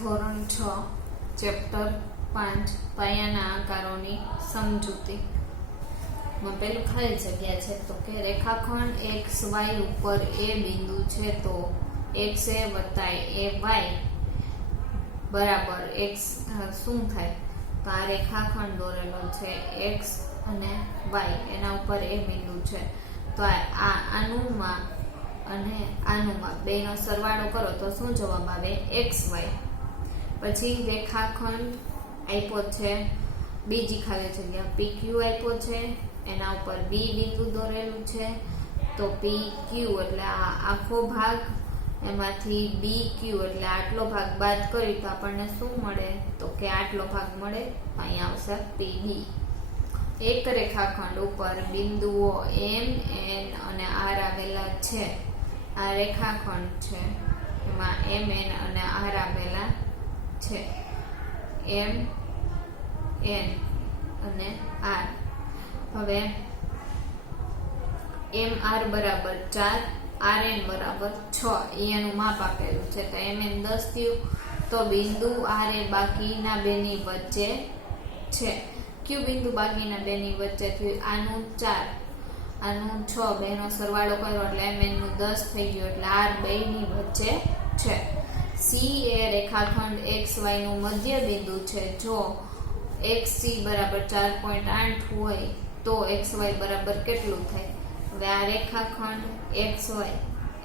ધોરણ 6 ચેપ્ટર 5 પાયાના આકારોની સમજૂતી માં પેલું ખાલી જગ્યા છે તો કે રેખાખંડ XY ઉપર A બિંદુ છે તો XA વત્તા AY બરાબર x શું થાય તો આ રેખાખંડ દોરેલો છે X અને Y એના ઉપર A બિંદુ છે તો આનું માપ અને આનું માપ બેનો સરવાળો કરો તો શું જવાબ આવે XY। પછી રેખાખંડ આપ્યો છે બીજી ખાલી જગ્યા PQ આપ્યો છે એના ઉપર B બિંદુ દોરેલું છે તો PQ એટલે આ આખો ભાગ એમાંથી BQ એટલે આટલો ભાગ બાદ કરી તો આપણને શું મળે તો કે આટલો ભાગ મળે અહીંયા આવશે PB। એક રેખાખંડ ઉપર બિંદુઓ M N અને R આવેલા છે આ રેખાખંડ છે એમાં M N અને R આવેલા છે M N અને R। હવે MR બરાબર 4 RN બરાબર 6 એનું માપ આપેલું છે તો MN 10 થયું તો બિંદુ R એ બાકીના બેની વચ્ચે છે। કયું બિંદુ બાકીના બેની વચ્ચે થયું આનું 4 આનું 6 બેનો સરવાળો કર્યો એટલે MN નું 10 થઈ ગયું એટલે R બેની વચ્ચે છે। C એ રેખાખંડ XY નું મધ્ય બિંદુ છે જો XC બરાબર 4.8 હોય તો XY બરાબર કેટલું થાય હવે આ રેખાખંડ XY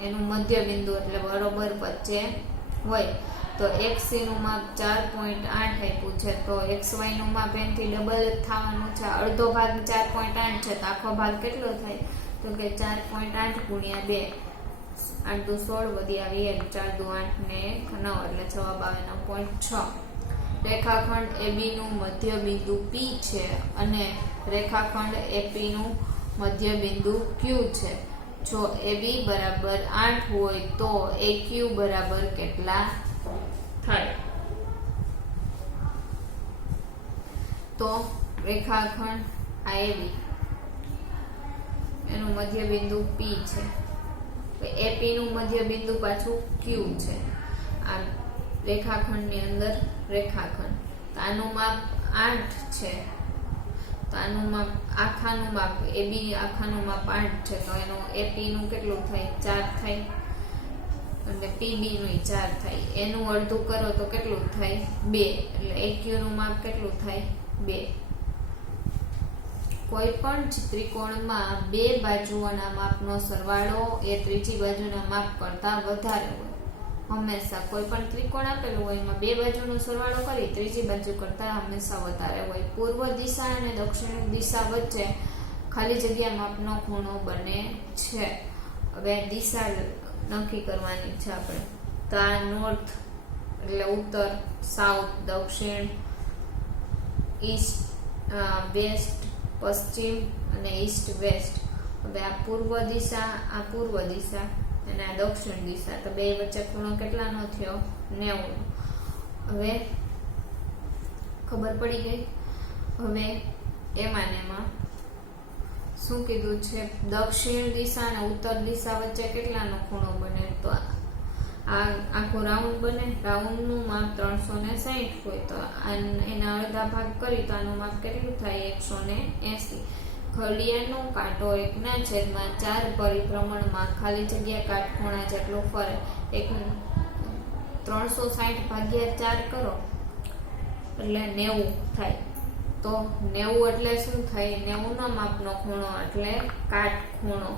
એનું મધ્ય બિંદુ એટલે બરોબર વચ્ચે હોય તો XC નું માપ 4.8 આપ્યું છે તો XY નું માપ એનાથી ડબલ જ થવાનું છે। અડધો ભાગ 4.8 છે તો આખો ભાગ કેટલો થાય તો કે 4.8 ગુણ્યા 2 8 દુ 16 વધી આવી 1 4 દુ 8 ને 1 9 એટલે જવાબ આવે 9.6। રેખાખંડ AB નું મધ્ય બિંદુ P છે અને રેખાખંડ AP નું મધ્ય બિંદુ Q છે જો AB બરાબર 8 હોય તો AQ બરાબર કેટલા થાય તો રેખાખંડ AB એનું મધ્ય બિંદુ P છે AP નું મધ્ય બિંદુ પાછું Q છે આ રેખાખંડની અંદર રેખાખંડ તો આનું માપ 8 છે તો આનું માપ આખાનું માપ AB આખાનું માપ 8 છે તો એનું AP નું કેટલું થાય 4 થાય અને PB નું 4 થાય એનું અડધું કરો તો કેટલું થાય 2 એટલે AQ નું માપ કેટલું થાય 2। કોઈ પણ ત્રિકોણમાં બે બાજુઓના માપનો સરવાળો એ ત્રીજી બાજુના માપ કરતા વધારે હોય હંમેશા કોઈ પણ ત્રિકોણ આપેલું હોય એમાં બે બાજુનો સરવાળો કરી ત્રીજી બાજુ કરતા હંમેશા વધારે હોય। પૂર્વ દિશા અને દક્ષિણ દિશા વચ્ચે ખાલી જગ્યા માપનો ખૂણો બને છે। હવે દિશા નક્કી કરવાની છે આપણે તો આ નોર્થ એટલે ઉત્તર સાઉથ દક્ષિણ ઈસ્ટ વેસ્ટ પશ્ચિમ અને ઈસ્ટ વેસ્ટ। હવે આ પૂર્વ દિશા અને આ દક્ષિણ દિશા તો બે વચ્ચે ખૂણો કેટલાનો થયો 90। હવે ખબર પડી ગઈ। હવે એમાં શું કીધું છે દક્ષિણ દિશા અને ઉત્તર દિશા વચ્ચે કેટલાનો ખૂણો બને તો આ આખો રાઉન્ડ બને રાઉન્ડનું માપ 360 હોય તો એના અડધા ભાગ કરી તો આનું માપ કેટલું થાય 180। ઘડિયાળનો કાંટો 1/4 પરિભ્રમણમાં ખાલી જગ્યા કાટખૂણા જેટલું ફરે 360 ભાગ્યા 4 કરો એટલે 90 થાય તો 90 એટલે શું થાય 90 નો માપનો ખૂણો એટલે કાટખૂણો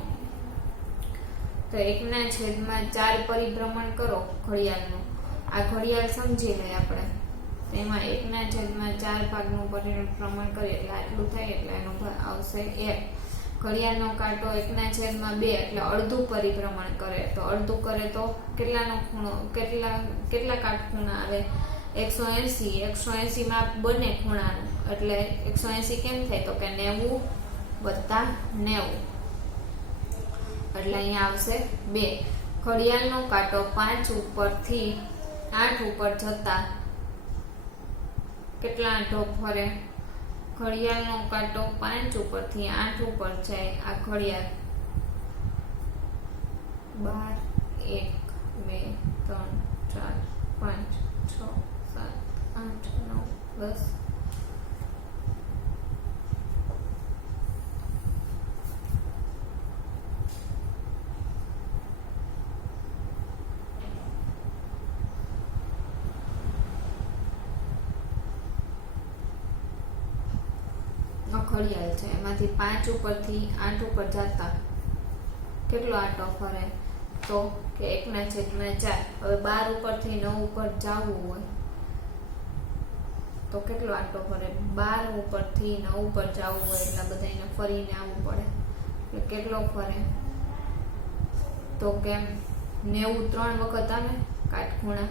તો 1/4 પરિભ્રમણ કરો ઘડિયાળનું આ ઘડિયાળ સમજી લઈએ આપણે એમાં 1/4 ભાગનું પરિભ્રમણ કરીએ એટલે આટલું થાય એટલે એનો આવશે 1। ઘડિયાળનો કાંટો 1/2 એટલે અડધું પરિભ્રમણ કરે તો અડધું કરે તો કેટલાનો ખૂણો કેટલા કાટખૂણા આવે 180 માપ બને ખૂણાનું એટલે 180 કેમ થાય તો કે 90 વત્તા 90 એટલે અહીંયા આવશે 2। ઘડિયાળનો કાંટો 5 ઉપરથી 8 ઉપર જતા કેટલા આંટો ફરે ઘડિયાળનો કાંટો 5 ઉપરથી 8 ઉપર જાય આ ઘડિયાળ 12 1 2 3 4 5 6 7 8 9 10 ઘડિયાળ છે, એમાંથી 5 ઉપરથી 8 ઉપર જતા કેટલો આંટો ફરે? તો કે 1/4. હવે 12 ઉપરથી 9 ઉપર જવું હોય તો કેટલો આંટો ફરે? 12 ઉપરથી 9 ઉપર જવું હોય એટલે બધાને ફરીને આવવું પડે, એટલે કેટલો ફરે? તો કે 90 3 વખત આવે કાટખૂણા,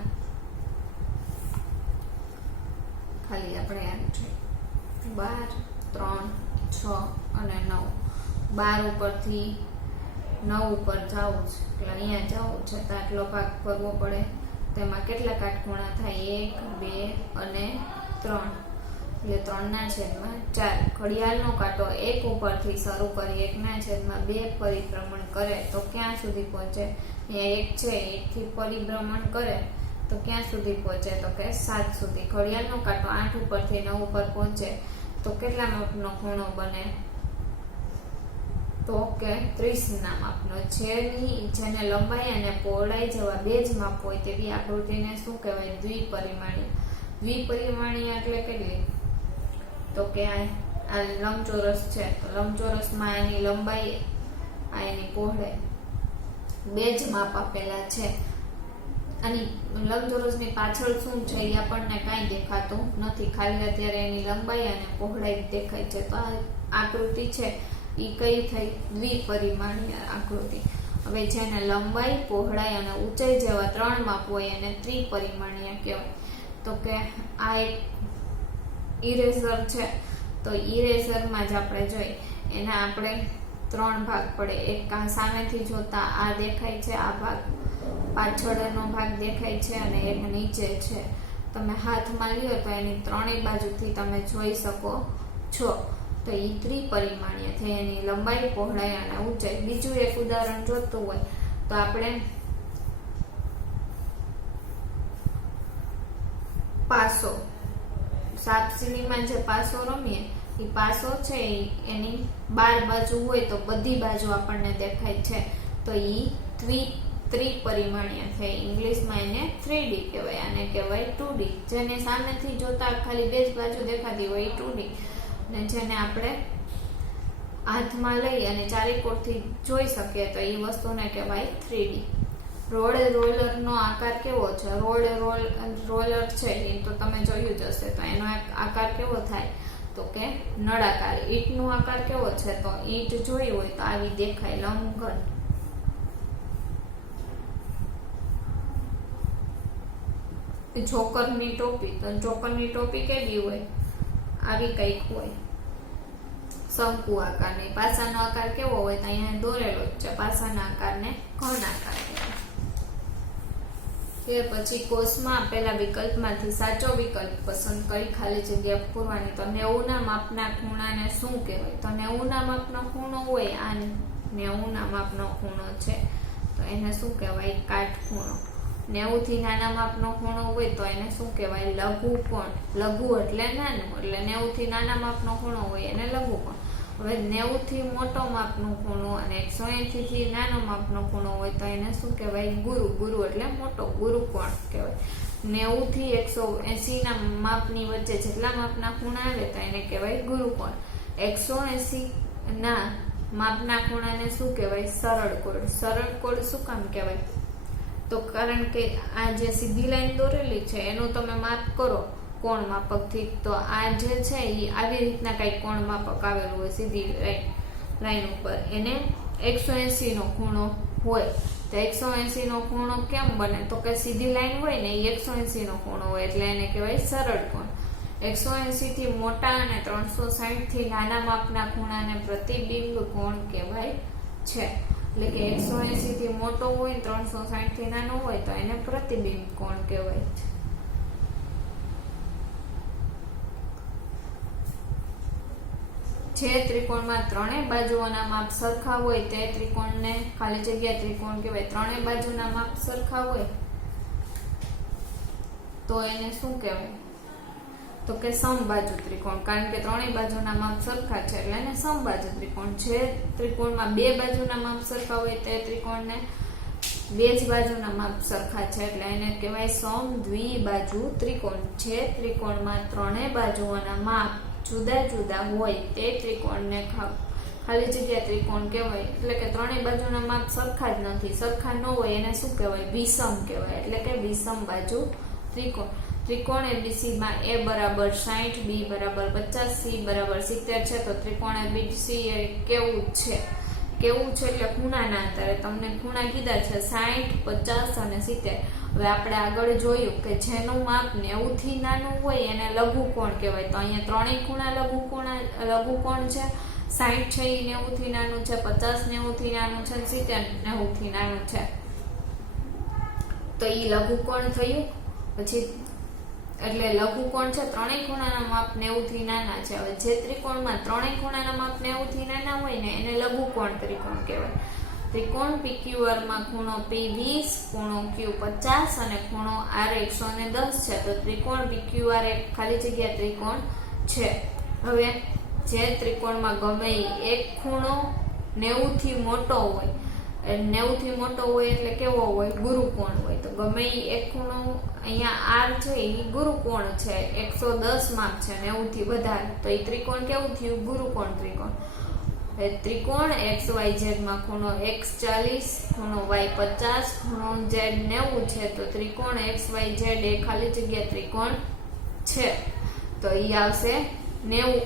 ખાલી આપણે આમ છે 12 3 6 અને 9. 12 ઉપરથી 9 ઉપર જવું છે એટલે અહીંયા જવું છે તો આટલો ભાગ ફરવો પડે. તેમાં કેટલા કાટખૂણા થાય? 1 2 અને 3, એટલે 3/4. ઘડિયાળનો કાંટો 1 ઉપરથી શરૂ કરી 1/2 પરિભ્રમણ કરે તો ક્યાં સુધી પહોંચે? અહીંયા 1 છે, 1 થી પરિભ્રમણ કરે તો ક્યાં સુધી પહોંચે? તો કે 7 સુધી. ઘડિયાળનો કાંટો 8 ઉપરથી 9 ઉપર પહોંચે તો કેટલા માપનો ખૂણો બને? તો કે 30 ના માપનો. જેને લંબાઈ અને પહોળાઈ જેવા બે જ માપ હોય તેવી આકૃતિને શું કહેવાય? દ્વિપરિમાણીય. દ્વિપરિમાણીય એટલે કેટલી? તો કે આ લંબચોરસ છે તો લંબચોરસમાં એની લંબાઈ આ એની પહોળાઈ બે જ માપ આપેલા છે. અને લંબચોરસની પાછળ શું છે એ આપણને કાંઈ દેખાતું નથી, ખાલી અત્યારે એની લંબાઈ અને પહોળાઈ દેખાય છે. તો આ આકૃતિ છે એ કઈ થઈ? દ્વિપરિમાણીય આકૃતિ. હવે જેને લંબાઈ, પહોળાઈ અને ઊંચાઈ જેવા 3 માપ હોય એને ત્રિપરિમાણીય કહેવાય. તો કે આ એક ઇરેઝર છે તો ઇરેઝરમાં જ આપણે જોઈ એના આપણે 3 ભાગ પડે. એક સામેથી જોતા આ દેખાય છે, આ ભાગ પાછળનો ભાગ દેખાય છે અને એક નીચે છે. તમે હાથમાં લ્યો તો એની 3 બાજુથી તમે જોઈ શકો છો. તો એ ત્રિપરિમાણીય થઈ, એની લંબાઈ, પહોળાઈ અને ઊંચાઈ. બીજું એક ઉદાહરણ જોતું હોય તો આપણે પાસો, સાપસીડીમાં જે પાસો રમીએ એ પાસો છે એની 12 બાજુ હોય તો બધી બાજુ આપણને દેખાય છે તો એ ત્રિપરિમાણીય થઈ. ઇંગ્લિશમાં એને 3D કહેવાય, આને કહેવાય 2D. જેને સામેથી જોતા ખાલી બે જ બાજુ દેખાતી હોય એ 2D, ને જેને આપણે હાથમાં લઈ અને ચારેકોરથી જોઈ શકીએ તો એ વસ્તુને કહેવાય 3D. રોલરનો આકાર કેવો છે? રોલર છે એ તો તમે જોયું જ હશે. તો એનો આકાર કેવો થાય? તો કે નળાકાર. ઈંટનો આકાર કેવો છે? તો ઈંટ જોઈ હોય તો આવી દેખાય, લંબઘન. જોકરની ટોપી, તો જોકરની ટોપી કેવી હોય? આવી કઈક હોય, શંકુ આકારની. પાસાનો આકાર કેવો હોય? તો અહીંયા દોરેલો જ છે. પાસાના આકારને ઘન આકાર કહેવાય. તે પછી કોષમાં આપેલા વિકલ્પમાંથી સાચો વિકલ્પ પસંદ કરી ખાલી જગ્યા પૂરવાની. તો 90 ના માપના ખૂણાને શું કહેવાય? તો 90 ના માપનો ખૂણો હોય, આ 90 ના માપનો ખૂણો છે તો એને શું કહેવાય? કાટખૂણો. 90 થી નાના માપનો ખૂણો હોય તો એને શું કહેવાય? લઘુકોણ. લઘુ એટલે નાનું, એટલે 90 થી નાના માપનો ખૂણો હોય એને લઘુકોણ. હવે 90 થી મોટો માપનો ખૂણો અને 180 થી નાનો માપનો ખૂણો હોય તો એને શું કહેવાય? ગુરુ. ગુરુ એટલે મોટો, ગુરુકોણ કહેવાય. 90 થી 180 ના માપની વચ્ચે જેટલા માપના ખૂણા આવે તો એને કહેવાય ગુરુકોણ. 180 ના માપના ખૂણાને શું કહેવાય? સરળ કોણ. સરળ કોણ શું કામ કહેવાય? તો કારણ કે આ જે સીધી લાઈન દોરેલી છે એનું તમે માપ કરો કોણ માપકથી, તો આ જે છે એ આવી રીતના કઈ કોણ માપક આવેલું હોય સીધી લાઈન ઉપર, એને 180 નો ખૂણો હોય. તો 180 નો ખૂણો કેમ બને? તો કે સીધી લાઈન હોય ને એ 180 નો ખૂણો હોય એટલે એને કહેવાય સરળ કોણ. 180 થી મોટા અને 360 થી નાના માપના ખૂણાને પ્રતિબિંબ કોણ કહેવાય છે. એટલે કે 180 થી મોટો હોય, 360 થી નાનો હોય તો એને પ્રતિબિંબ કોણ કહેવાય છે. જે ત્રિકોણમાં 3 બાજુઓના માપ સરખા હોય તે ત્રિકોણને ખાલી જગ્યા ત્રિકોણ કહેવાય. 3 બાજુના માપ સરખા હોય તો એને શું કહેવાય? તો કે સમબાજુ ત્રિકોણ, કારણ કે ત્રણેય બાજુના માપ સરખા છે એટલે એને સમબાજુ ત્રિકોણ. જે ત્રિકોણમાં બે બાજુના માપ સરખા હોય તે ત્રિકોણને બે જ બાજુના માપ સરખા છે એટલે એને કહેવાય સમદ્વિબાજુ ત્રિકોણ. જે ત્રિકોણમાં ત્રણેય બાજુઓના માપ જુદા જુદા હોય તે ત્રિકોણને ખાલી જગ્યા ત્રિકોણ કહેવાય. એટલે કે ત્રણેય બાજુના માપ સરખા જ નથી, સરખા ન હોય એને શું કહેવાય? વિષમ કહેવાય. એટલે કે વિષમ બાજુ ત્રિકોણ. ત્રિકોણ એબીસી માં a બરાબર 60, b બરાબર 50, c બરાબર 70 છે. તો ત્રિકોણ એબીસી એ કેવું છે? કેવું છે એટલે ખૂણાના આધારે તમને ખૂણા કીધા છે 60, 50 અને 70. હવે આપણે આગળ જોયું કે જેનું માપ 90 થી નાનું હોય એને લઘુકોણ કહેવાય. તો અહીંયા ત્રણેય ખૂણા લઘુકોણ છે. 60 છે એ 90 થી નાનું છે, 50 90 થી નાનું છે, 70 90 થી નાનું છે. તો એ લઘુકોણ થયું. પછી એટલે લઘુકોણ છે, ત્રણેય ખૂણાના માપ 90 થી નાના છે. હવે જે ત્રિકોણમાં ત્રણેય ખૂણાના માપ 90 થી નાના હોય ને એને લઘુકોણ ત્રિકોણ કહેવાય. ત્રિકોણ PQR માં ખૂણો P 20, ખૂણો Q 50 અને ખૂણો R 110 છે. તો ત્રિકોણ PQR એક ખાલી જગ્યા ત્રિકોણ છે. હવે જે ત્રિકોણમાં ગમે એક ખૂણો 90 થી મોટો હોય, 90 થી મોટો હોય એટલે કેવો હોય? ગુરુકોણ હોય. તો ગમે એક ખૂણો અહીંયા R છે એ ગુરુકોણ છે, 110 માપ છે, 90 થી વધારે. તો એ ત્રિકોણ કેવું થયું? ગુરુકોણ ત્રિકોણ. ત્રિકોણ XYZ માં ખૂણો X 40, ખૂણો Y 50, ખૂણો Z 90 છે. તો ત્રિકોણ XYZ એ ખાલી જગ્યા ત્રિકોણ છે. તો એ આવશે 90.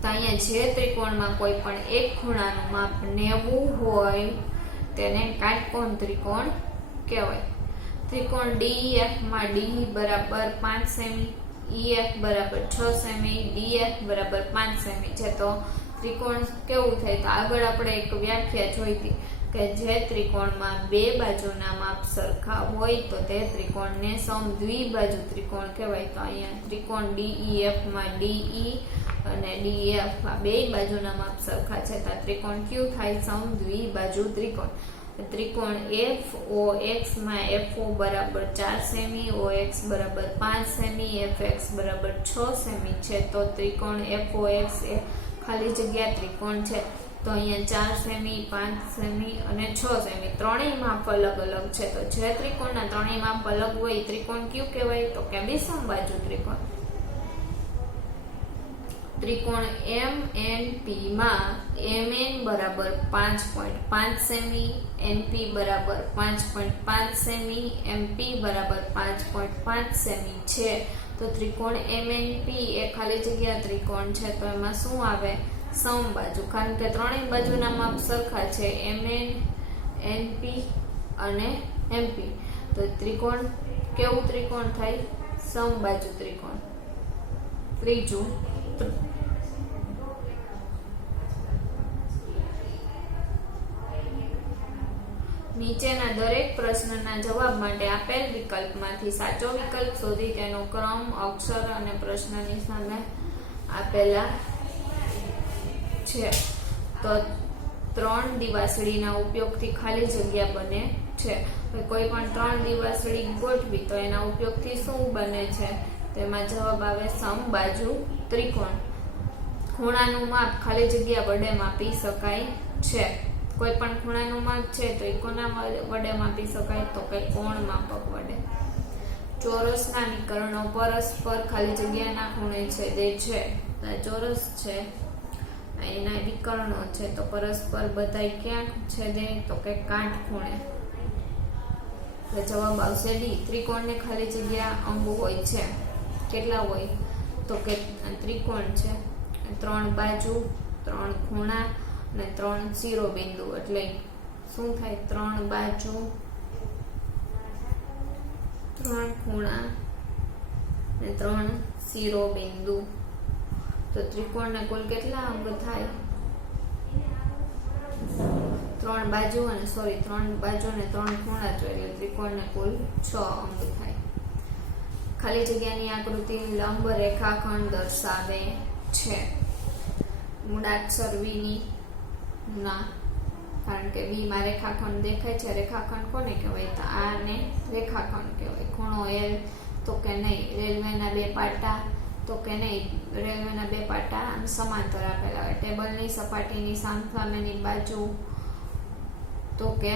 તો અહીંયા જે ત્રિકોણમાં કોઈ પણ એક ખૂણાનું માપ 90 હોય તેને કાટકોણ ત્રિકોણ કહેવાય. ત્રિકોણ DEF માં D બરાબર 5 સેમી, EF બરાબર 6 સેમી, DF બરાબર 5 સેમી છે. તો ત્રિકોણ કેવું થાય? તો આગળ આપણે એક વ્યાખ્યા જોઈ હતી કે જે ત્રિકોણમાં બે બાજુના માપ સરખા હોય તો તે ત્રિકોણને સમદ્વિબાજુ ત્રિકોણ કહેવાય. તો અહીંયા ત્રિકોણ DEF માં DE અને DF માં બે બાજુના માપ સરખા છે. તો ત્રિકોણ કયું થાય? સમદ્વિબાજુ ત્રિકોણ. ત્રિકોણ FOX માં FO બરાબર 4 સેમી, OX બરાબર 5 સેમી, FX બરાબર 6 સેમી છે. તો ત્રિકોણ FOX એ ખાલી જગ્યા ત્રિકોણ છે. તો અહીંયા 4 સેમી, 5 સેમી અને 6 સેમી ત્રણેય માપ અલગ અલગ છે. તો જે ત્રિકોણના ત્રણેય માપ અલગ હોય ત્રિકોણ કયું કહેવાય? તો કે વિષમ બાજુ ત્રિકોણ. ત્રિકોણ MNP માં MN બરાબર 5.5 સેમી, NP બરાબર 5.5 સેમી, MP બરાબર 5.5 સેમી છે. તો ત્રિકોણ MNP એ ખાલી જગ્યા ત્રિકોણ છે. તો એમાં શું આવે? સમબાજુ, કારણ કે ત્રણેય બાજુના માપ સરખા છે, MN, NP અને MP. તો ત્રિકોણ કેવું ત્રિકોણ થાય? સમબાજુ ત્રિકોણ. ત્રીજું, નીચેના દરેક પ્રશ્નના જવાબ માટે આપેલ વિકલ્પમાંથી સાચો વિકલ્પ શોધી તેનો ક્રમ, અક્ષર અને પ્રશ્નની સામે આપેલા છે. તો 3 દિવાસળીના ઉપયોગથી ખાલી જગ્યા બને છે. કોઈ પણ 3 દિવાસળી ગોઠવી તો એના ઉપયોગથી શું બને છે? તેમાં જવાબ આવે સમબાજુ ત્રિકોણ. ખૂણાનું માપ ખાલી જગ્યા વડે માપી શકાય છે. કોઈ પણ ખૂણાનું માપ છે તો એ કોના વડે માપી શકાય? તો કે કોણ માપક વડે. ચોરસના વિકર્ણો પરસ્પર ખાલી જગ્યાના ખૂણે છેદે છે. ચોરસ છે, એના વિકર્ણો છે તો પરસ્પર બધાય ક્યાં છેદે? તો કે કાટખૂણે. જવાબ આવશે ડી. ત્રિકોણને ખાલી જગ્યા અંગો હોય છે. કેટલા હોય? તો કે ત્રિકોણ છે 3 બાજુ, 3 ખૂણા અને 3 શિરોબિંદુ. એટલે શું થાય? 3 બાજુ, 3 ખૂણા અને 3 શિરોબિંદુ. તો ત્રિકોણને કુલ કેટલા અંગ થાય? 3 બાજુ અને 3 બાજુ અને 3 ખૂણા જોઈએ એટલે ત્રિકોણને કુલ 6 અંગ થાય. ખાલી જગ્યાની આકૃતિ લંબ રેખાખંડ દર્શાવે છે. મૂળાક્ષર વી ની ના કારણ કે બી માં રેખાખંડ દેખાય છે. રેખાખંડ કોને કહેવાય? તો આને રેખાખંડ કહેવાય. ખૂણો એલ તો કે નહીં. રેલવેના બે પાટા તો કે નહીં. રેલવેના બે પાટા આમ સમાંતર આપેલા હોય. ટેબલની સપાટીની સામસામેની બાજુ તો કે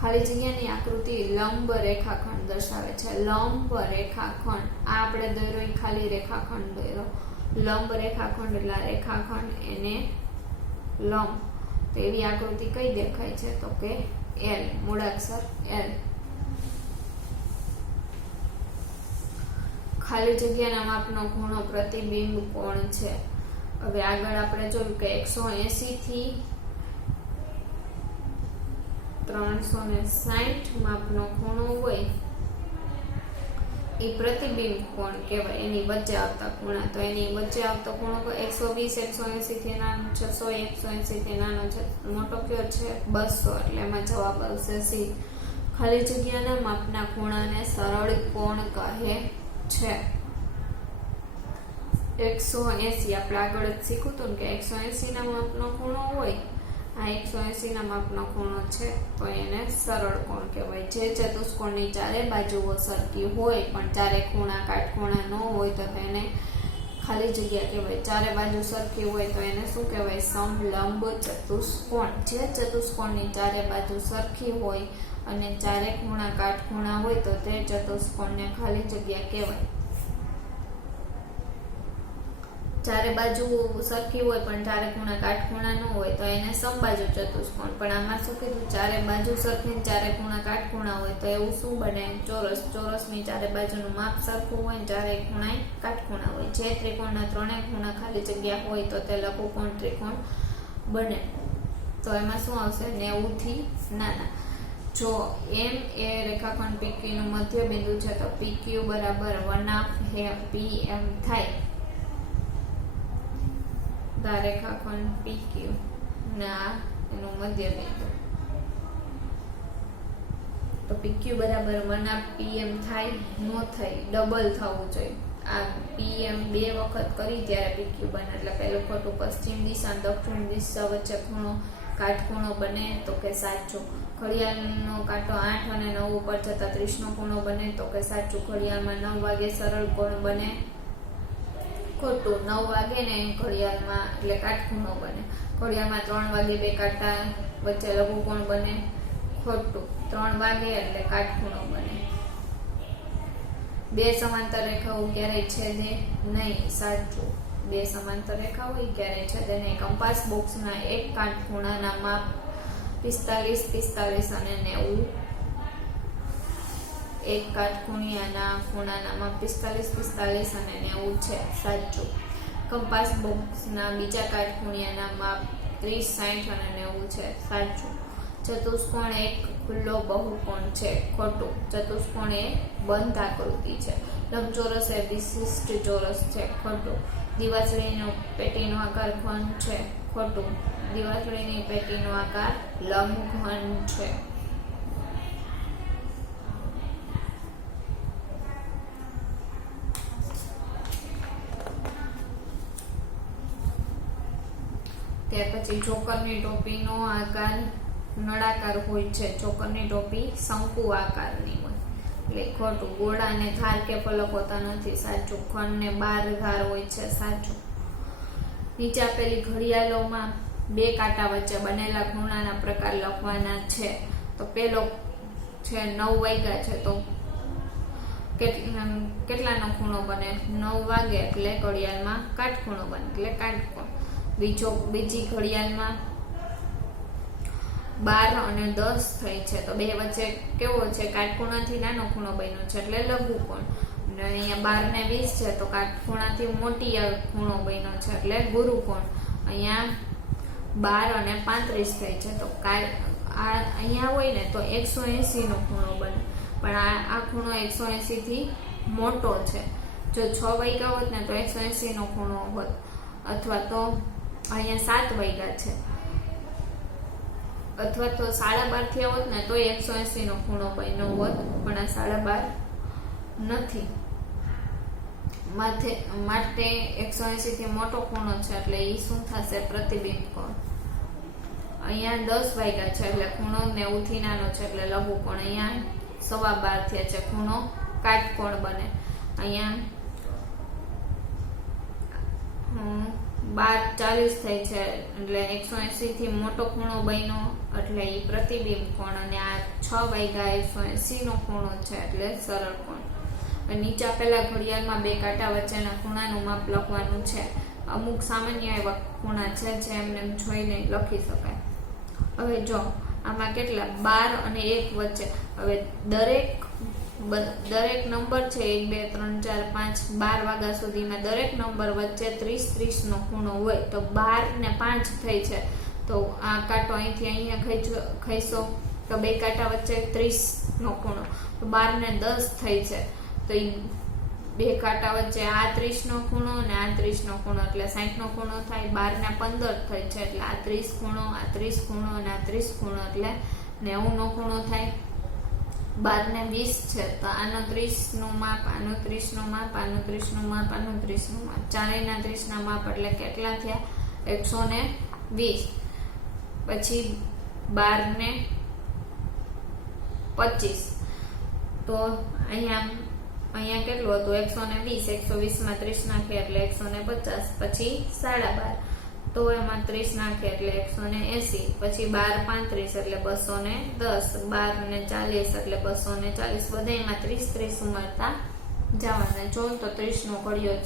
ખાલી જગ્યાની આકૃતિ લંબ રેખાખંડ દર્શાવે છે. લંબ રેખાખંડ આ આપણે દોર્યો ખાલી રેખાખંડ દોર્યો. લંબ રેખાખંડ એટલે રેખાખંડ એને લંબ. તો એવી આકૃતિ કઈ દેખાય છે? તો કે એલ, મૂળાક્ષર એલ. ખાલી જગ્યાના માપનો ખૂણો પ્રતિબિંબ કોણ છે. હવે આગળ આપણે જોયું કે 180 થી 360 માપનો ખૂણો હોય એ પ્રતિબિંબ કોણ કહેવાય. એની વચ્ચે આવતા ખૂણા. તો એની વચ્ચે આવતો ખૂણો 120 180 થી નાનો છે, 100 180 થી નાનો છે, મોટો કયો છે? 200. એટલે એમાં જવાબ આવશે સી. ખાલી જગ્યાના માપના ખૂણાને સરળ કોણ કહે છે? 180 આપણે આગળ જ શીખ્યું હતું કે 180 ના માપનો ખૂણો હોય. આ 180 ના માપનો ખૂણો છે તો એને સરળ કોણ કહેવાય. જે ચતુષ્કોણની ચારે બાજુઓ સરખી હોય પણ ચારે ખૂણા કાટખૂણા ન હોય તો તેને ખાલી જગ્યા કહેવાય. ચારે બાજુ સરખી હોય તો એને શું કહેવાય? સમલંબ ચતુષ્કોણ. જે ચતુષ્કોણની ચારે બાજુ સરખી હોય અને ચારે ખૂણા કાટખૂણા હોય તો તે ચતુષ્કોણને ખાલી જગ્યા કહેવાય. ચારે બાજુ સરખી હોય પણ ચારે ખૂણા કાટખૂણા ન હોય તો એને સમબાજુ ચતુષ્કોણ. પણ આમાં શું કીધું? ચારે બાજુ સરખી ચારે ખૂણા કાટખૂણા હોય તો એવું શું બને? ચોરસ. ચોરસની ચારે બાજુનું માપ સરખું હોય, ચારે ખૂણા કાટખૂણા હોય. જે ત્રિકોણના ત્રણેય ખૂણા ખાલી જગ્યા હોય તો તે લઘુકોણ ત્રિકોણ બને. તો એમાં શું આવશે? 90 થી નાના. જો એમ એ રેખાખંડ PQ નું મધ્ય બિંદુ છે તો PQ બરાબર 1/2 PM થાય. રેખાખંડ PQ ના એનું મધ્ય બિંદુ. તો PQ બરાબર 1/2 PM થાય? ન થાય, ડબલ થવું જોઈએ. આ PM 2 વખત કરી ત્યારે PQ બને. એટલે પહેલું ખોટું. પશ્ચિમ દિશા દક્ષિણ દિશા વચ્ચે ખૂણો કાટખૂણો બને તો કે સાચું. ઘડિયાળનો કાંટો 8 અને 9 ઉપર જતા 30 નો ખૂણો બને તો કે સાચું. ઘડિયાળમાં 9 વાગે સરળ કોણ બને? ખોટું. 9 વાગે ને ઘડિયાળમાં એટલે કાટખૂણો બને. ઘડિયાળમાં 3 વાગે બે કાંટા વચ્ચે લઘુકોણ બને. ખોટું. 3 વાગે એટલે કાટખૂણો બને. બે સમાંતર રેખાઓ ક્યારેય છેદે નહીં. સાચું. બે સમાંતર રેખાઓ ક્યારેય છેદે નહીં. કંપાસ બોક્સના એક કાટખૂણાના માપ 45 45 અને 90. એક કાટખૂણાના માપ 45 45 અને 90 છે. સાચું. કંપાસ બોક્સના બીજા કાટખૂણાના માપ 30 60 અને 90 છે. સાચું. ચતુષ્કોણ એક ખુલ્લો બહુકોણ છે. ખોટું. ચતુષ્કોણ એ બંધ આકૃતિ છે. લંબચોરસ એ વિશિષ્ટ ચોરસ છે. ખોટું. દિવાસળીનો પેટીનો આકાર ઘન છે. ખોટું. દિવાસળીની પેટીનો આકાર લંબઘન છે. ત્યાર પછી ચોકરની ટોપીનો આકાર નળાકાર હોય છે. ચોકરની ટોપી શંકુ આકારની હોય. એટલે ખોટું. ગોળાને ધાર કે ફલક હોતા નથી. સાચું. ખંડને 12 ધાર હોય છે. સાચું. નીચે આપેલી ઘડિયાળોમાં બે કાંટા વચ્ચે બનેલા ખૂણાના પ્રકાર લખવાના છે. તો પેલો છે 9 વાગ્યા છે તો કેટલાનો ખૂણો બને? 9 વાગે એટલે ઘડિયાળમાં કાટખૂણો બને એટલે કાટકોણ. બીજી ઘડિયાળમાં 12 અને 10 થઈ છે તો બે વચ્ચે કેવો છે? કાટખૂણાથી નાનો ખૂણો બન્યો છે એટલે લઘુકોણ. અને અહીંયા 12 ને 20 છે તો કાટખૂણાથી મોટી ખૂણો બન્યો છે એટલે ગુરુકોણ. અહીંયા 12 અને 35 થઈ છે તો અહીંયા હોય ને તો 180 નો ખૂણો બને. પણ આ ખૂણો 180 થી મોટો છે. જો 6 વાગ્યા હોત ને તો 180 નો ખૂણો હોત. અથવા તો અહીંયા 7 વાગ્યા છે અથવા તો 12:30 થયા હોત ને તો 180 નો ખૂણો બન્યો હોત. પણ આ 12:30 નથી. માટે 180 થી મોટો ખૂણો છે એટલે એ શું થશે? પ્રતિબિંબ કોણ. અહીંયા 10 વાગ્યા છે એટલે ખૂણો 90 થી નાનો છે એટલે લઘુકોણ. અહીંયા 12:15 થયા છે, ખૂણો કાટકોણ બને. અહીંયા 12:40 થઈ છે એટલે 180 થી મોટો ખૂણો બન્યો એટલે એ પ્રતિબિંબ કોણ. અને આ 6 વાગ્યા 180 નો ખૂણો છે એટલે સરળ કોણ. નીચે આપેલા ઘડિયાળમાં બે કાંટા વચ્ચેના ખૂણાનું માપ લખવાનું છે. અમુક સામાન્ય એવા ખૂણા છે જે એમને જોઈને લખી શકાય. હવે જો આમાં કેટલા 12 અને 1 વચ્ચે, હવે દરેક નંબર છે 1 2 3 4 5 12 વાગ્યા સુધીમાં દરેક નંબર વચ્ચે 30 નો ખૂણો હોય તો 12 ને 5 થઈ છે તો આ કાંટો અહીંથી અહીંયા ખઈશો તો બે કાંટા વચ્ચે 30 નો ખૂણો, તો 12 ને 10 થઈ છે તો બે કાંટા વચ્ચે આ 30 નો ખૂણો અને આ 30 નો ખૂણો એટલે 60 નો ખૂણો થાય. 12 ને 15 થઈ છે એટલે આ 30 ખૂણો, આ 30 ખૂણો અને આ 30 ખૂણો એટલે 90 નો ખૂણો થાય. 12 ને 20 છે તો આનો 30 નું માપ, આનો 30 નું માપ, આનો 30 નું માપ, આનો 30 નું માપ, ચારેયના 30 ના માપ એટલે કેટલા થયા 120. પછી 12 ને 25 તો અહીંયા કેટલું હતું 120, 120 માં 30 નાખીએ એટલે 150. પછી 12.5 તો એમાં 30 નાખીએ એટલે 180. પછી 12 35 એટલે 210, 12 ને 40 એટલે 240. બધામાં 30 ઉમેરતા જવાના. જો તો 30 નો ઘડિયો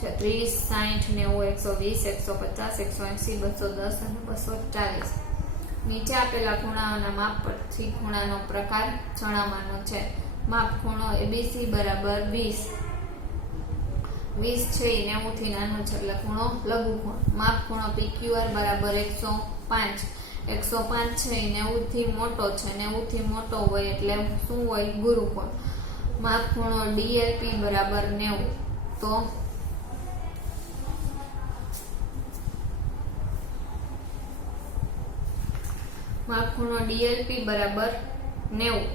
છે 30, 60, 90, 120, 150, 180, 210 અને 240. નીચે આપેલા ખૂણાઓના માપ પરથી ખૂણાનો પ્રકાર જણાવવાનો છે. માપ ખૂણો ABC બરાબર 20. 20 છે એ 90 થી નાનો છે એટલે ખૂણો લઘુકોણ. માપ ખૂણો PQR બરાબર 105. 105 છે એ 90 થી મોટો છે, 90 થી મોટો હોય એટલે શું હોય ગુરુકોણ. માપ ખૂણો DLP બરાબર 90. તો માપ ખૂણો DLP બરાબર 90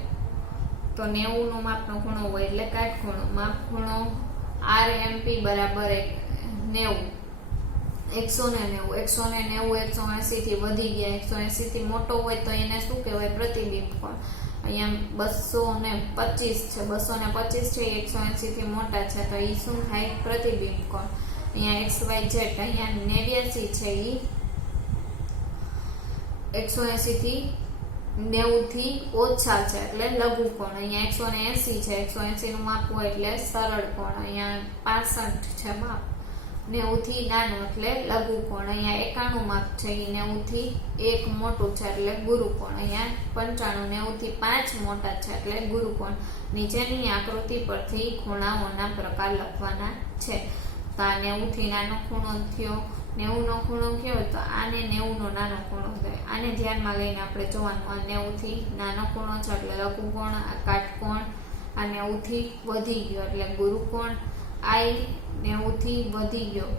તો 90 નો માપનો ખૂણો હોય એટલે કાટખૂણો. માપ ખૂણો RMP બરાબર 90. 190 180 થી વધી ગયા, 180 થી મોટો હોય તો એને શું કહેવાય પ્રતિબિંબ કોણ. અહીંયા 225 છે, 225 છે 180 થી મોટા છે તો એ શું થાય પ્રતિબિંબ કોણ. અહીંયા XYZ અહીંયા 89 છે એ 180 થી 90 થી ઓછા છે એટલે લઘુ કોણ. અહીંયા 180 છે, 180 નું માપ હોય એટલે સરળ કોણ. અહીંયા 65 છે માપ, 90 થી નાનો એટલે લઘુ કોણ. અહીંયા 91 માપ છે એ 90 થી 1 મોટું છે એટલે ગુરુ કોણ. અહીંયા 95 90 થી 5 મોટા છે એટલે ગુરુ કોણ. નીચેની આકૃતિ પરથી ખૂણાઓના પ્રકાર લખવાના છે. તો આ 90 થી નાનો ખૂણો થયો, 90 નો ખૂણો કયો તો આને 90 નો નાનો ખૂણો થાય. આને ધ્યાનમાં લઈને આપણે જોવાનું. આ 90 થી નાનો ખૂણો છે એટલે લઘુકોણ, આ કાટકોણ. આ 90 થી વધી ગયો એટલે ગુરુકોણ. આ 90 થી વધી ગયો,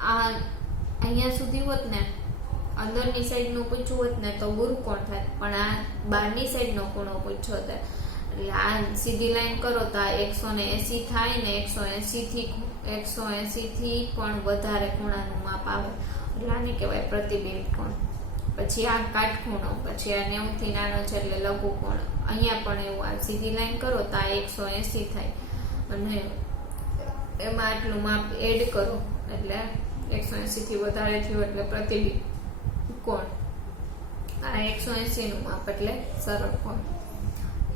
આ અહીંયા સુધી હોત ને અંદરની સાઈડ નું પૂછવું હોત ને તો ગુરુકોણ થાય, પણ આ બહારની સાઈડ નો ખૂણો પૂછ્યો હતો એટલે આ સીધી લાઈન કરો તો આ 180 થાય ને 180 થી પણ વધારે ખૂણાનું માપ આવે એટલે આને કહેવાય પ્રતિબિંબ કોણ. પછી આ કાટખૂણો, પછી આ 90 થી નાનો છે એટલે લઘુ કોણ. અહીંયા પણ એવું આ સીધી લાઈન કરો તો આ 180 થાય અને એમાં આટલું માપ એડ કરો એટલે 180 થી વધારે થયું એટલે પ્રતિબિંબ કોણ. આ 180 નું માપ એટલે સરળ કોણ.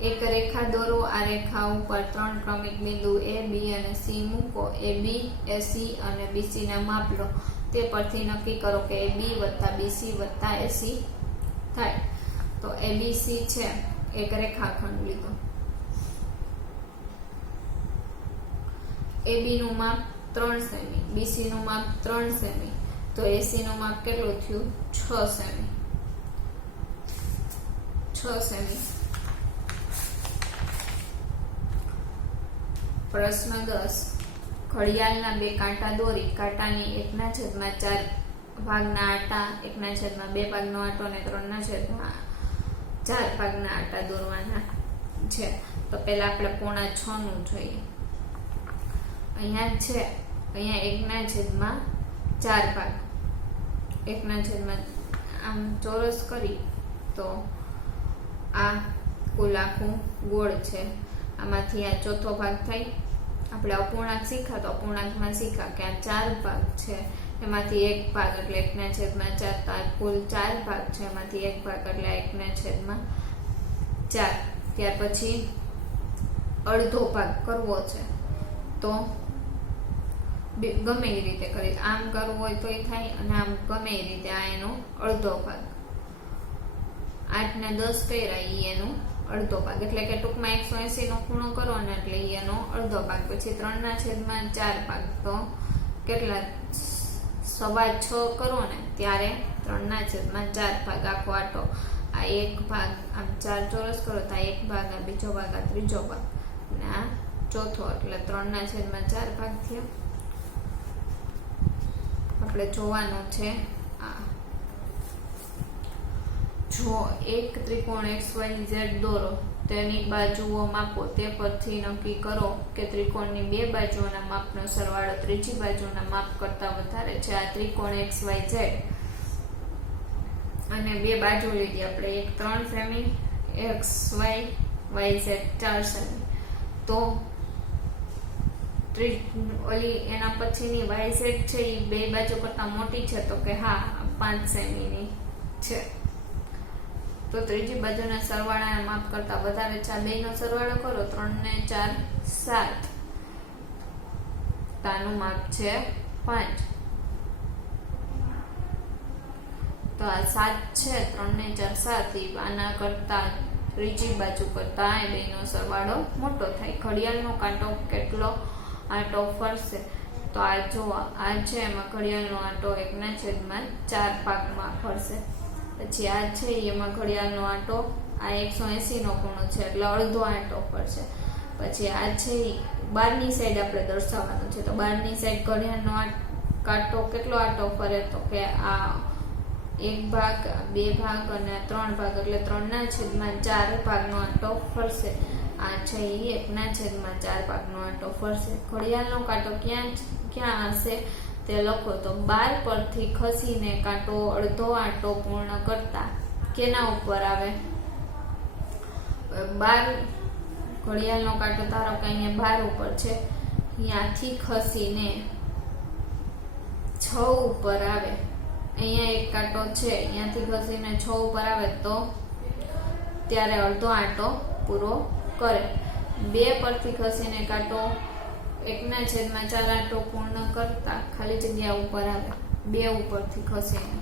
એક રેખા દોરો. આ રેખા ઉપર 3 ક્રમિક બિંદુ A, B અને C મૂકો. AB, AC અને BC ના માપ લો. તે પરથી નક્કી કરો કે AB વત્તા BC વત્તા AC થાય. તો ABC છે એક રેખાખંડ લીધો. AB નું માપ 3 સેમી, BC નું માપ 3 સેમી, તો AC નું માપ કેટલું થયું 6 સેમી. 6 સેમી. પ્રશ્ન 10. ઘડિયાળના બે કાંટા દોરી. કાંટાની 1/4 ભાગના આટા, 1/2 ભાગનો આટો અને 3/4 ભાગના આટા દોરવાના છે. તો પેલા આપણે 5.6 નું જોઈએ. અહીંયા છે, અહીંયા 1/4 ભાગ, 1/4 આમ ચોરસ કરી તો આ કુલ આખું ગોળ છે. આમાંથી આ ચોથો ભાગ થાય. આપણે અપૂર્ણાંક શીખા તો અપૂર્ણાંકમાં શીખા કે આ 4 ભાગ છે, એમાંથી એક ભાગ એટલે 1/4. તો આ કુલ 4 ભાગ છે, એમાંથી એક ભાગ એટલે 1/4. ત્યાર પછી અડધો ભાગ કરવો છે તો ગમે એ રીતે કરી, આમ કરવું હોય તોય થાય અને આમ ગમે એ રીતે. આ એનો અડધો ભાગ. 8 ને 10 કર્યા ઈ એનો અડધો ભાગ, એટલે કે ટૂંકમાં 180 નો ખૂણો કરો ને એટલે ઈ એનો અડધો ભાગ. પછી 3/4 ભાગ તો કેટલા 6.25 કરો ને ત્યારે 3/4 ભાગ આખો આટો. આ એક ભાગ, આમ 4 ચોરસ કરો તો આ એક ભાગ, આ બીજો ભાગ, આ ત્રીજો ભાગ અને આ ચોથો, એટલે 3/4 ભાગ થયો. આપણે જોવાનું છે આ, જો એક ત્રિકોણ XYZ દોરો, તેની બાજુઓ માપો. તે પરથી નક્કી કરો કે ત્રિકોણની 2 બાજુઓના માપનો સરવાળો ત્રીજી બાજુના માપ કરતા વધારે છે. આ ત્રિકોણ XYZ અને 2 બાજુ લીધી આપણે, એક 3 સેમી, XY YZ 4 સેમી. તો ઓલી એના પછીની YZ છે એ 2 બાજુ કરતા મોટી છે, તો કે હા 5 સેમીની છે. તો ત્રીજી બાજુના સરવાળાના માપ કરતા વધારે છે. આ બેનો સરવાળો કરો, 3 ને 4 7. તાનું માપ છે 5. તો આ 7 છે, 3 ને 4 7. આના કરતા ત્રીજી બાજુ કરતા આ બેનો સરવાળો મોટો થાય. ઘડિયાળનો કાંટો કેટલો આંટો ફરશે? તો આ જો આ છે એમાં ઘડિયાળનો આંટો 1/4 ભાગમાં ફરશે. પછી આ છે એમાં ઘડિયાળનો આંટો, આ 180 નો ખૂણો છે એટલે અડધો આંટો ફરશે. પછી આ છે બહારની સાઈડ આપણે દર્શાવવાનું છે, તો બહારની સાઈડ ઘડિયાળનો કાંટો કેટલો આંટો ફરે? તો કે આ 1 ભાગ, 2 ભાગ અને 3 ભાગ, એટલે 3/4 ભાગનો આંટો ફરશે. આ છે એ 1/4 ભાગનો આંટો ફરશે. ઘડિયાળનો કાંટો ક્યાં હશે તે લખો. તો 12 પરથી ખસીને કાંટો અડધો આંટો પૂર્ણ કરતા કેના ઉપર આવે? 12, ઘડિયાળનો કાંટો ધારો કે અહીંયા 12 ઉપર છે, અહીંયાથી ખસીને 6 ઉપર આવે. અહીંયા એક કાંટો છે, અહીંયાથી ખસીને 6 ઉપર આવે તો ત્યારે અડધો આંટો પૂરો કરે. 2 પરથી ખસીને કાંટો 1/4 આંટો પૂર્ણ કરતા ખાલી જગ્યા ઉપર આવે. 2 ઉપરથી ખસીને,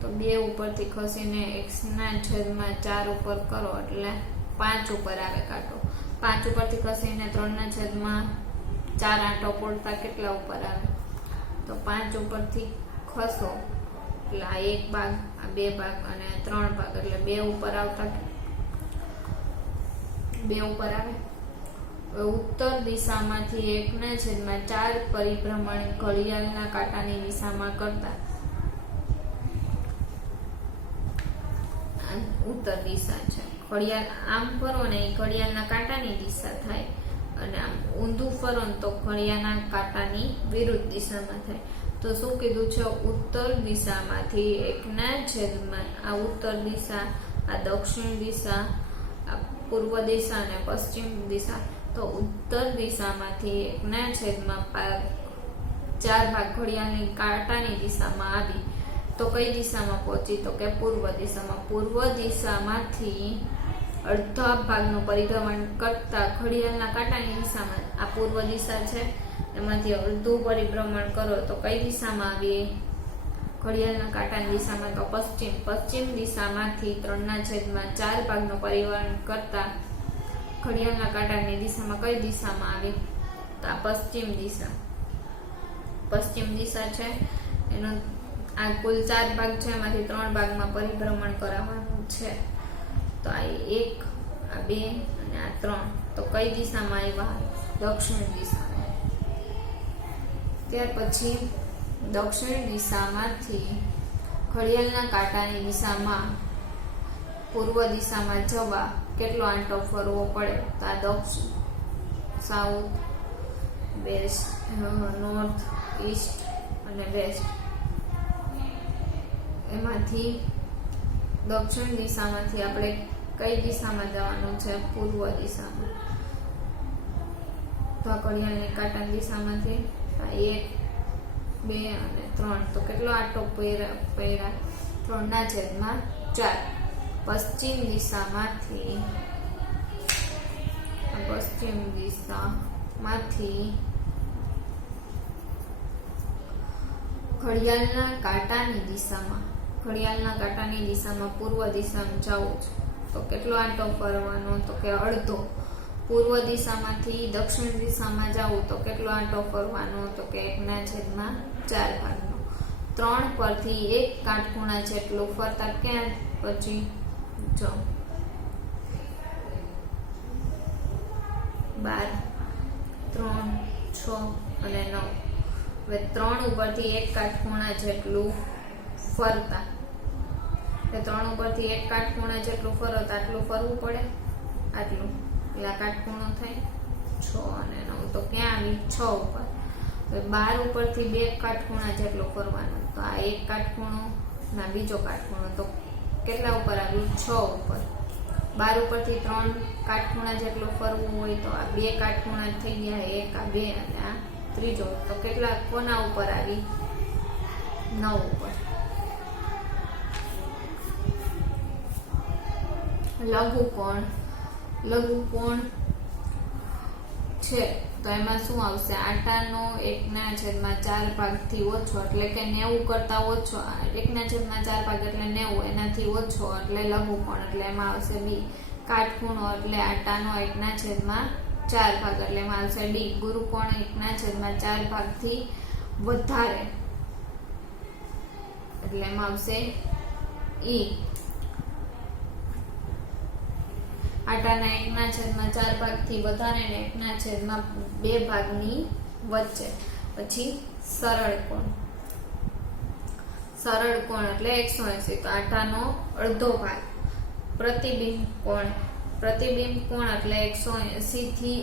તો 2 ઉપરથી ખસીને 1/4 ઉપર કરો એટલે 5 ઉપર આવે કાંટો. 5 ઉપરથી ખસીને 3/4 આંટો પૂરતા કેટલા ઉપર આવે? તો 5 ઉપરથી ખસો એટલે આ 1 ભાગ, આ 2 ભાગ અને 3 ભાગ, એટલે 2 ઉપર આવતા 2 ઉપર આવે. ઉત્તર દિશામાંથી 1/4 પરિભ્રમણ ઘડિયાળના કાંટાની દિશામાં કરતા, ઉત્તર દિશા છે. ઘડિયાળ આમ ફરો ને એ ઘડિયાળના કાંટાની દિશા થાય, અને આમ ઊંધું ફરો ને તો ઘડિયાળના કાંટાની વિરુદ્ધ દિશામાં થાય. તો શું કીધું છે? ઉત્તર દિશામાંથી 1/4, આ ઉત્તર દિશા, આ દક્ષિણ દિશા, આ પૂર્વ દિશા અને પશ્ચિમ દિશા. તો ઉત્તર દિશામાંથી 1/4 ભાગ ઘડિયાળની કાંટાની દિશામાં આવી તો કઈ દિશામાં પહોંચી? તો કે પૂર્વ દિશામાં. પૂર્વ દિશામાંથી અડધા ભાગનું પરિભ્રમણ કરતા ઘડિયાળના કાંટાની દિશામાં, આ પૂર્વ દિશા છે એમાંથી અડધું પરિભ્રમણ કરો તો કઈ દિશામાં આવી? ઘડિયાળના કાંટાની દિશામાં. તો પશ્ચિમ. પશ્ચિમ દિશામાંથી 3/4 ભાગનું પરિભ્રમણ કરતા ઘડિયાળના કાંટાની દિશામાં કઈ દિશામાં આવી? તો આ પશ્ચિમ દિશા. પશ્ચિમ દિશા છે એનો આ કુલ 4 ભાગ છે, એમાંથી 3 ભાગમાં પરિભ્રમણ કરાવવાનું છે. તો આ 1, આ 2 અને આ 3. તો કઈ દિશામાં આવ્યા? દક્ષિણ દિશામાં. ત્યાર પછી દક્ષિણ દિશામાંથી ઘડિયાળના કાંટાની દિશામાં પૂર્વ દિશામાં જવા કેટલો આંટો ફરવો પડે? તો આ દક્ષિણ, સાઉથ, વેસ્ટ, નોર્થ, ઈસ્ટ અને વેસ્ટ. એમાંથી દક્ષિણ દિશામાંથી આપણે કઈ દિશામાં જવાનું છે? પૂર્વ દિશામાં. તો આ ઘડિયાળની કાંટાની દિશામાંથી 1, 2 અને 3. તો કેટલો આટો પહેર્યા? 3/4. પશ્ચિમ દિશામાંથી ઘડિયાળના કાંટાની દિશામાં પૂર્વ દિશામાં જવું છે. તો કેટલો આંટો ફરવાનો? તો કે અડધો. પૂર્વ દિશામાંથી દક્ષિણ દિશામાં જવું તો કેટલો આંટો ફરવાનો? તો કે 1/4 ભાગનો. 3 પરથી 1 કાટખૂણા જેટલું ફરતા ક્યાં પછી જો 12, 3, 6 અને 9. હવે 3 ઉપરથી 1 કાટખૂણા જેટલું ફરતા, 3 ઉપરથી 1 કાટખૂણા જેટલું ફરો તો આટલું ફરવું પડે, આટલું. એટલે કાટખૂણો થાય 6 અને 9. તો ક્યાં આવી? 6 ઉપર. હવે 12 ઉપરથી 2 કાટખૂણા જેટલું ફરવાનું. તો આ 1 કાટખૂણો ના બીજો કાટખૂણો. તો કેટલા ઉપર આવ્યું? 6 ઉપર. 12 ઉપરથી 3 કાટખૂણા જેટલું ફરવું હોય તો આ 2 કાટખૂણા થઈ ગયા, 1, આ 2 અને આ ત્રીજો. તો કેટલા કોના ઉપર આવી? 9 ઉપર. લઘુકોણ છે તો એમાં શું આવશે? આટાનો 1/4 ભાગથી ઓછો એટલે કે 90 કરતા ઓછો. 1/4 ભાગ એટલે 90, એનાથી ઓછો એટલે લઘુકોણ. એટલે એમાં આવશે બી. કાટખૂણો એટલે આટાનો 1/4 ભાગ એટલે એમાં આવશે ડી. ગુરુકોણ 1/4 ભાગથી વધારે એટલે એમાં આવશે ઈ. આટાના 1/4 ભાગથી વધારે ને 1/2 ભાગની વચ્ચે. પછી સરળ કોણ એટલે 180. તો આટાનો અડધો ભાગ. પ્રતિબિંબ કોણ એટલે 180 થી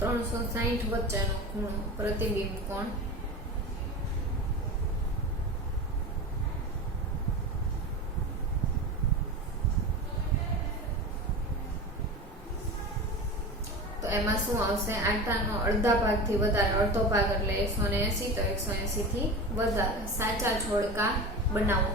360 વચ્ચેનો ખૂણો પ્રતિબિંબ કોણ. તો એમાં શું આવશે? આટાનો અડધા ભાગથી વધારે. અડધો ભાગ એટલે 180, તો 180 થી વધારે. સાચા જોડકા બનાવો.